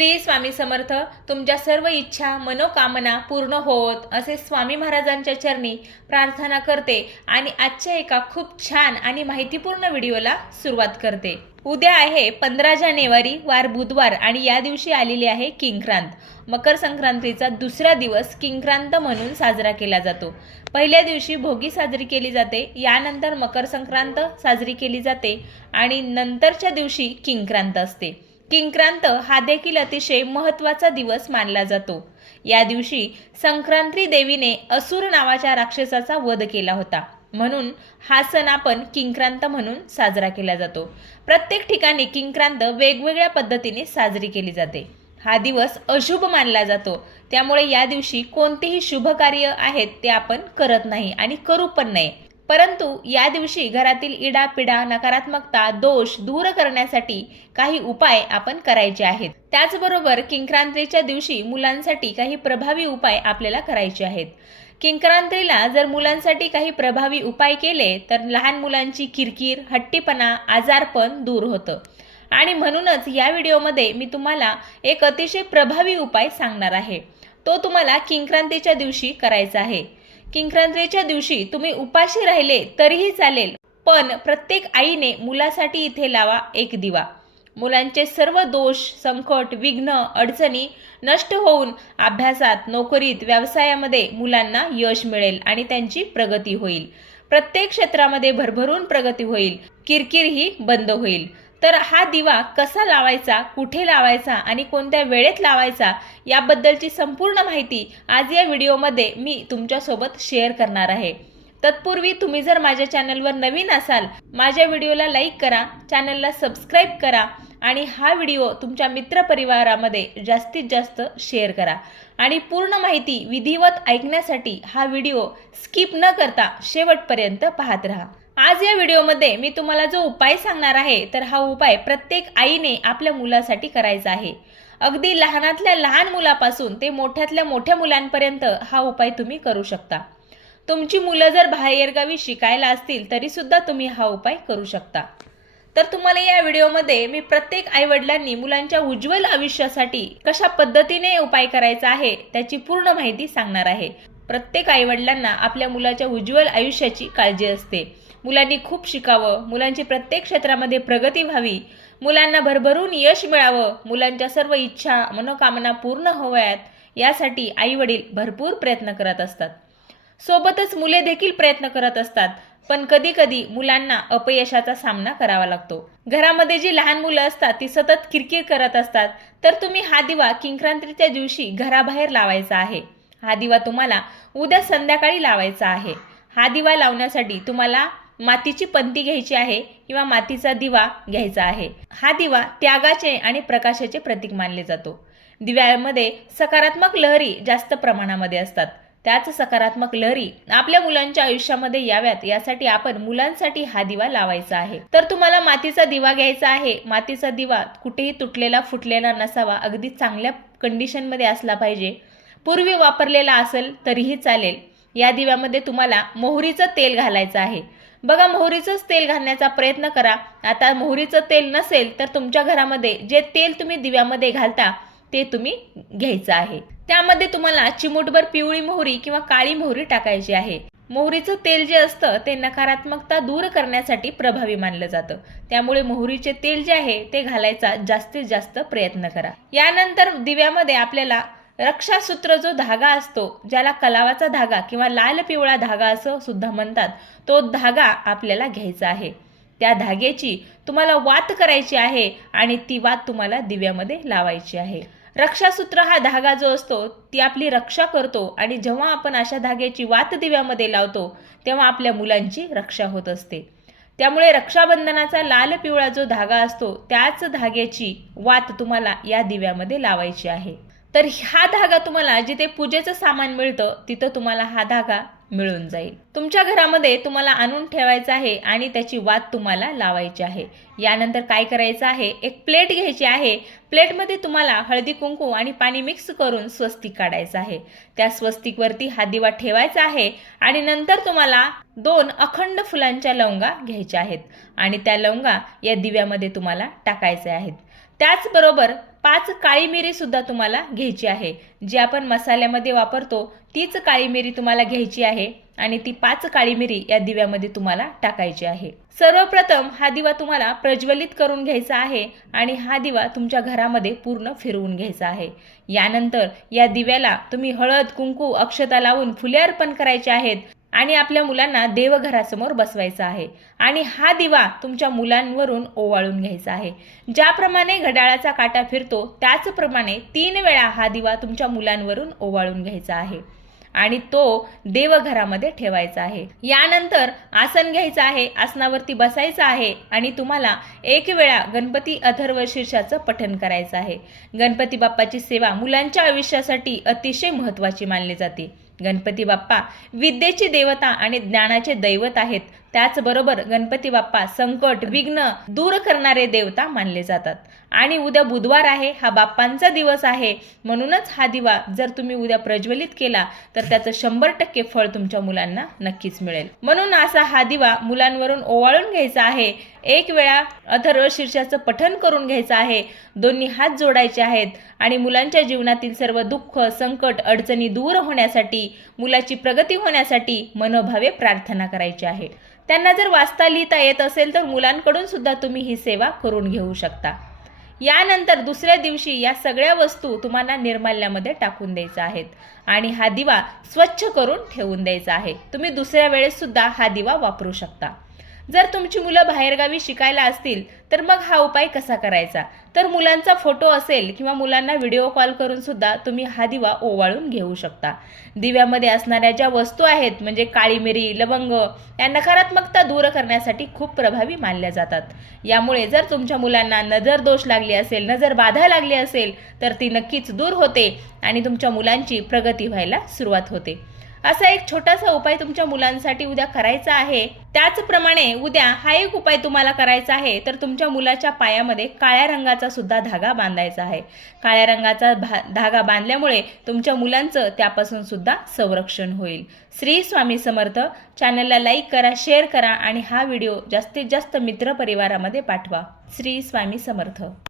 श्री स्वामी समर्थ तुमच्या सर्व इच्छा मनोकामना पूर्ण होत असे स्वामी महाराजांच्या चरणी प्रार्थना करते आणि आजच्या एका खूप छान आणि माहितीपूर्ण व्हिडिओला सुरुवात करते. उद्या आहे पंधरा जानेवारी वार बुधवार आणि या दिवशी आलेली आहे किंक्रांत. मकर संक्रांतीचा दुसरा दिवस किंक्रांत म्हणून साजरा केला जातो. पहिल्या दिवशी भोगी साजरी केली जाते यानंतर मकर संक्रांत साजरी केली जाते आणि नंतरच्या दिवशी किंक्रांत असते. किंक्रांत हा देखील अतिशय महत्त्वाचा दिवस मानला जातो. या दिवशी संक्रांती देवीने असुर नावाच्या राक्षसाचा वध केला होता. म्हणून हा सण आपण किंक्रांत म्हणून साजरा केला जातो. प्रत्येक ठिकाणी किंक्रांत वेगवेगळ्या पद्धतीने साजरी केली जाते. हा दिवस अशुभ मानला जातो. त्यामुळे या दिवशी कोणतेही शुभ कार्य आहेत ते आपण करत नाही आणि करू पण नाही. परंतु या दिवशी घरातील इडापिडा नकारात्मकता दोष दूर करण्यासाठी काही उपाय आपण करायचे आहेत. त्याचबरोबर किंक्रांतीच्या दिवशी मुलांसाठी काही प्रभावी उपाय आपल्याला करायचे आहेत. किंक्रांतीला जर मुलांसाठी काही प्रभावी उपाय केले तर लहान मुलांची किरकिर हट्टीपणा आजारपण दूर होतं. आणि म्हणूनच या व्हिडिओमध्ये मी तुम्हाला एक अतिशय प्रभावी उपाय सांगणार आहे. तो तुम्हाला किंक्रांतीच्या दिवशी करायचा आहे. किंक्रांतीच्या दिवशी तुम्ही उपाशी राहिले तरीही चालेल पण प्रत्येक आईने मुलासाठी इथे लावा एक दिवा. मुलांचे सर्व दोष संकट विघ्न अडचणी नष्ट होऊन अभ्यासात नोकरीत व्यवसायामध्ये मुलांना यश मिळेल आणि त्यांची प्रगती होईल. प्रत्येक क्षेत्रामध्ये भरभरून प्रगती होईल किरकिर ही बंद होईल. तर हा दिवा कसा लावायचा कुठे लावायचा आणि कोणत्या वेळेत लावायचा याबद्दलची संपूर्ण माहिती आज या व्हिडिओमध्ये मी तुमच्यासोबत शेअर करणार आहे. तत्पूर्वी तुम्ही जर माझ्या चॅनलवर नवीन असाल माझ्या व्हिडिओला लाईक करा चॅनलला सबस्क्राईब करा आणि हा व्हिडिओ तुमच्या मित्रपरिवारामध्ये जास्तीत जास्त शेअर करा. आणि पूर्ण माहिती विधिवत ऐकण्यासाठी हा व्हिडिओ स्किप न करता शेवटपर्यंत पाहत राहा. आज या व्हिडिओमध्ये मी तुम्हाला जो उपाय सांगणार आहे तर हा उपाय प्रत्येक आईने आपल्या मुलासाठी करायचा आहे. अगदी लहानातल्या लहान मुलापासून ते मोठ्यातल्या मोठ्या मुलांपर्यंत हा उपाय तुम्ही करू शकता. तुमची मुलं जर बाहेरगावी शिकायला असतील तरीसुद्धा तुम्ही हा उपाय करू शकता. तर तुम्हाला या व्हिडिओमध्ये मी प्रत्येक आईवडिलांनी मुलांच्या उज्ज्वल आयुष्यासाठी कशा पद्धतीने उपाय करायचा आहे त्याची पूर्ण माहिती सांगणार आहे. प्रत्येक आईवडिलांना आपल्या मुलाच्या उज्ज्वल आयुष्याची काळजी असते. मुलांनी खूप शिकावं मुलांची प्रत्येक क्षेत्रामध्ये प्रगती व्हावी मुलांना भरभरून यश मिळावं मुलांच्या सर्व इच्छा मनोकामना पूर्ण हव्यात यासाठी आई वडील भरपूर प्रयत्न करत असतात. सोबतच मुले देखील प्रयत्न करत असतात पण कधी कधी मुलांना अपयशाचा सामना करावा लागतो. घरामध्ये जी लहान मुलं असतात ती सतत किरकिर करत असतात तर तुम्ही हा दिवा किंक्रांतीच्या दिवशी घराबाहेर लावायचा आहे. हा दिवा तुम्हाला उद्या संध्याकाळी लावायचा आहे. हा दिवा लावण्यासाठी तुम्हाला मातीची पंती घ्यायची आहे किंवा मातीचा दिवा घ्यायचा आहे. हा दिवा त्यागाचे आणि प्रकाशाचे प्रतीक मानले जातो. दिव्यामध्ये सकारात्मक लहरी जास्त प्रमाणामध्ये असतात. त्याच सकारात्मक लहरी आपल्या मुलांच्या आयुष्यामध्ये याव्यात यासाठी आपण मुलांसाठी हा दिवा लावायचा आहे. तर तुम्हाला मातीचा दिवा घ्यायचा आहे. मातीचा दिवा कुठेही तुटलेला फुटलेला नसावा अगदी चांगल्या कंडिशनमध्ये असला पाहिजे. पूर्वी वापरलेला असेल तरीही चालेल. या दिव्यामध्ये तुम्हाला मोहरीचं तेल घालायचं आहे. बघा मोहरीचंच तेल घालण्याचा प्रयत्न करा. आता मोहरीचं तेल नसेल तर तुमच्या घरामध्ये जे तेल तुम्ही दिव्यामध्ये घालता ते तुम्ही घ्यायचं आहे. त्यामध्ये तुम्हाला चिमूटभर पिवळी मोहरी किंवा काळी मोहरी टाकायची आहे. मोहरीचं तेल जे असतं ते नकारात्मकता दूर करण्यासाठी प्रभावी मानलं जातं. त्यामुळे मोहरीचे तेल जे आहे ते घालायचा जास्तीत जास्त प्रयत्न करा. यानंतर दिव्यामध्ये आपल्याला रक्षासूत्र जो धागा असतो ज्याला कलावाचा धागा किंवा लाल पिवळा धागा असं सुद्धा म्हणतात तो धागा आपल्याला घ्यायचा आहे. त्या धाग्याची तुम्हाला वात करायची आहे आणि ती वात तुम्हाला दिव्यामध्ये लावायची आहे. रक्षासूत्र हा धागा जो असतो ती आपली रक्षा करतो आणि जेव्हा आपण अशा धाग्याची वात दिव्यामध्ये लावतो तेव्हा आपल्या मुलांची रक्षा होत असते. त्यामुळे रक्षाबंधनाचा लाल पिवळा जो धागा असतो त्याच धाग्याची वात तुम्हाला या दिव्यामध्ये लावायची आहे. तर हा धागा तुम्हाला जिथे पूजेचं सामान मिळतं तिथं तुम्हाला हा धागा मिळून जाईल. तुमच्या घरामध्ये तुम्हाला आणून ठेवायचा आहे आणि त्याची वात तुम्हाला लावायची आहे. यानंतर काय करायचं आहे? एक प्लेट घ्यायची आहे. प्लेटमध्ये तुम्हाला हळदी कुंकू आणि पाणी मिक्स करून स्वस्तिक काढायचं आहे. त्या स्वस्तिकवरती हा दिवा ठेवायचा आहे आणि नंतर तुम्हाला दोन अखंड फुलांच्या लवंगा घ्यायच्या आहेत आणि त्या लवंगा या दिव्यामध्ये तुम्हाला टाकायच्या आहेत. त्याचबरोबर पाच काळी मिरी सुद्धा तुम्हाला घ्यायची आहे. जी आपण मसाल्यामध्ये वापरतो तीच काळी मिरी तुम्हाला घ्यायची आहे आणि ती पाच काळी मिरी या दिव्यामध्ये तुम्हाला टाकायची आहे. सर्वप्रथम हा दिवा तुम्हाला प्रज्वलित करून घ्यायचा आहे आणि हा दिवा तुमच्या घरामध्ये पूर्ण फिरवून घ्यायचा आहे. यानंतर या दिव्याला तुम्ही हळद कुंकू अक्षता लावून फुले अर्पण करायचे आहेत. आणि आपल्या मुलांना देवघरासमोर बसवायचा आहे. आणि हा दिवा तुमच्या मुलांवरून ओवाळून घ्यायचा आहे. ज्याप्रमाणे घड्याळाचा काटा फिरतो त्याचप्रमाणे तीन वेळा हा दिवा तुमच्या मुलांवरून ओवाळून घ्यायचा आहे. आणि तो देवघरामध्ये ठेवायचा आहे. यानंतर आसन घ्यायचं आहे आसनावरती बसायचं आहे आणि तुम्हाला एक वेळा गणपती अथर्व शीर्षाचं पठन करायचं आहे. गणपती बाप्पाची सेवा मुलांच्या आयुष्यासाठी अतिशय महत्त्वाची मानली जाते. गणपती बाप्पा विद्येची देवता आणि ज्ञानाचे दैवत आहेत. त्याचबरोबर गणपती बाप्पा संकट विघ्न दूर करणारे देवता मानले जातात. आणि उद्या बुधवार आहे हा बाप्पांचा दिवस आहे. म्हणूनच हा दिवा जर तुम्ही उद्या प्रज्वलित केला तर त्याचं शंभर टक्के फळ तुमच्या मुलांना नक्कीच मिळेल. म्हणून असा हा दिवा मुलांवरून ओवाळून घ्यायचा आहे. एक वेळा अथर्व शीर्षाचं पठन करून घ्यायचं आहे. दोन्ही हात जोडायचे आहेत. आणि मुलांच्या जीवनातील सर्व दुःख संकट अडचणी दूर होण्यासाठी मुलाची प्रगती होण्यासाठी मनोभावे प्रार्थना करायची आहे. त्यांना जर वाचता लिहिता येत असेल तर मुलांकडून सुद्धा तुम्ही ही सेवा करून घेऊ शकता. यानंतर दुसऱ्या दिवशी या सगळ्या वस्तू तुम्हाला निर्माल्यामध्ये टाकून द्यायचा आहेत. आणि हा दिवा स्वच्छ करून ठेवून द्यायचा आहे. तुम्ही दुसऱ्या वेळेस सुद्धा हा दिवा वापरू शकता. जर तुमची मुलं बाहेरगावी शिकायला असतील तर मग हा उपाय कसा करायचा? तर मुलांचा फोटो असेल किंवा मुलांना व्हिडिओ कॉल करून सुद्धा तुम्ही हा दिवा ओवाळून घेऊ शकता. दिव्यामध्ये असणाऱ्या ज्या वस्तू आहेत म्हणजे काळी मिरी लवंग या नकारात्मकता दूर करण्यासाठी खूप प्रभावी मानल्या जातात. यामुळे जर तुमच्या मुलांना नजर दोष लागली असेल नजर बाधा लागली असेल तर ती नक्कीच दूर होते आणि तुमच्या मुलांची प्रगती व्हायला सुरुवात होते. असा एक छोटासा उपाय तुमच्या मुलांसाठी उद्या करायचा आहे. त्याचप्रमाणे उद्या हा एक उपाय तुम्हाला करायचा आहे तर तुमच्या मुलाच्या पायामध्ये काळ्या रंगाचा सुद्धा धागा बांधायचा आहे. काळ्या रंगाचा भा धागा बांधल्यामुळे तुमच्या मुलांचं त्यापासून सुद्धा संरक्षण होईल. श्री स्वामी समर्थ चॅनलला लाईक करा शेअर करा आणि हा व्हिडिओ जास्तीत जास्त मित्रपरिवारामध्ये पाठवा. श्री स्वामी समर्थ.